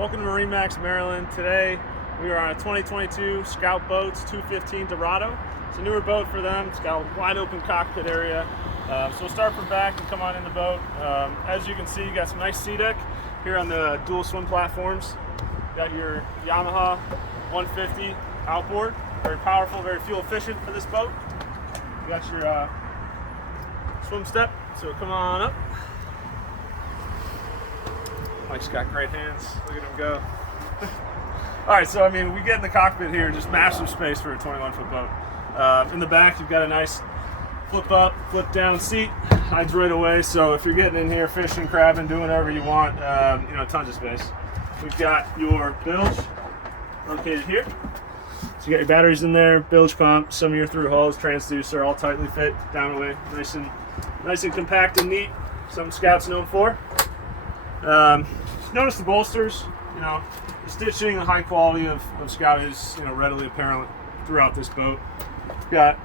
Welcome to MarineMax, Maryland. Today we are on a 2022 Scout Boats 215 Dorado. It's a newer boat for them. It's got a wide open cockpit area. So we'll start from back and come on in the boat. As you can see, you got some nice sea deck here on the dual swim platforms. You got your Yamaha 150 outboard. Very powerful, very fuel efficient for this boat. You got your swim step, so come on up. Mike's got great hands. Look at him go. All right, so I mean, we get in the cockpit here, just massive space for a 21-foot boat. In the back, you've got a nice flip up, flip down seat. Hides right away, so if you're getting in here fishing, crabbing, doing whatever you want, tons of space. We've got your bilge located here. So you got your batteries in there, bilge pump, some of your through hulls, transducer, all tightly fit down away, nice and compact and neat. Something Scout's known for. Notice the bolsters, the stitching, the high quality of Scout is readily apparent throughout this boat. We've got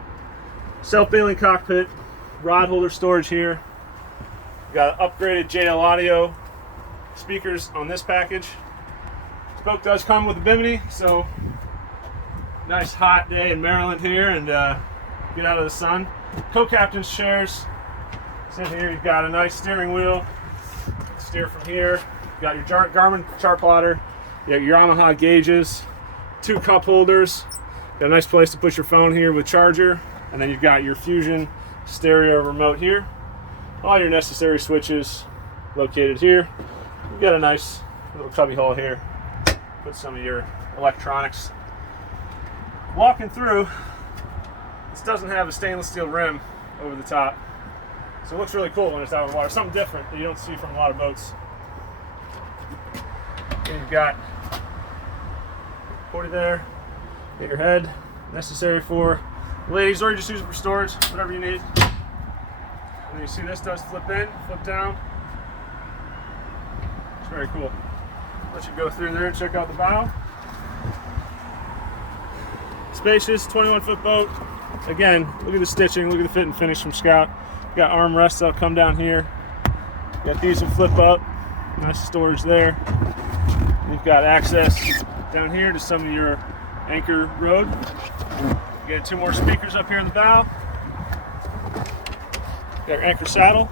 self-bailing cockpit, rod holder storage here. We've got upgraded JL audio speakers on this package. This boat does come with a bimini, so nice hot day in Maryland here and get out of the sun. Co-captain's chairs. Sit here, you've got a nice steering wheel. Steer from here. You got your Garmin chart plotter. You got your Yamaha gauges, 2 cup holders. Got a nice place to put your phone here with charger, and then you've got your Fusion stereo remote here. All your necessary switches located here. You've got a nice little cubby hole here. Put some of your electronics. Walking through, this doesn't have a stainless steel rim over the top. So it looks really cool when it's out of the water. Something different that you don't see from a lot of boats. And you've got 40 there. Get your head, necessary for ladies, or you just use it for storage, whatever you need. And you see this does flip in, flip down. It's very cool. Let you go through there and check out the bow. Spacious 21-foot boat. Again, look at the stitching, look at the fit and finish from Scout. Got armrests that'll come down here. Got these that flip up. Nice storage there. You've got access down here to some of your anchor rode. You got 2 more speakers up here in the bow. Got your anchor saddle.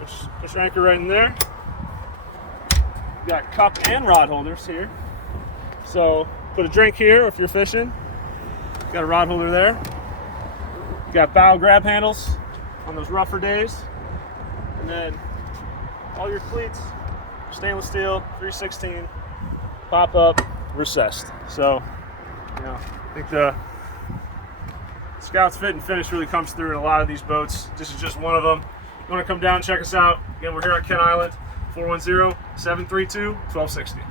Put your anchor right in there. You got cup and rod holders here. So put a drink here if you're fishing. Got a rod holder there. You got bow grab handles on those rougher days, and then all your cleats, stainless steel, 316, pop up, recessed. So, I think the Scout's fit and finish really comes through in a lot of these boats. This is just one of them. You want to come down and check us out? Again, we're here on Kent Island, 410-732-1260.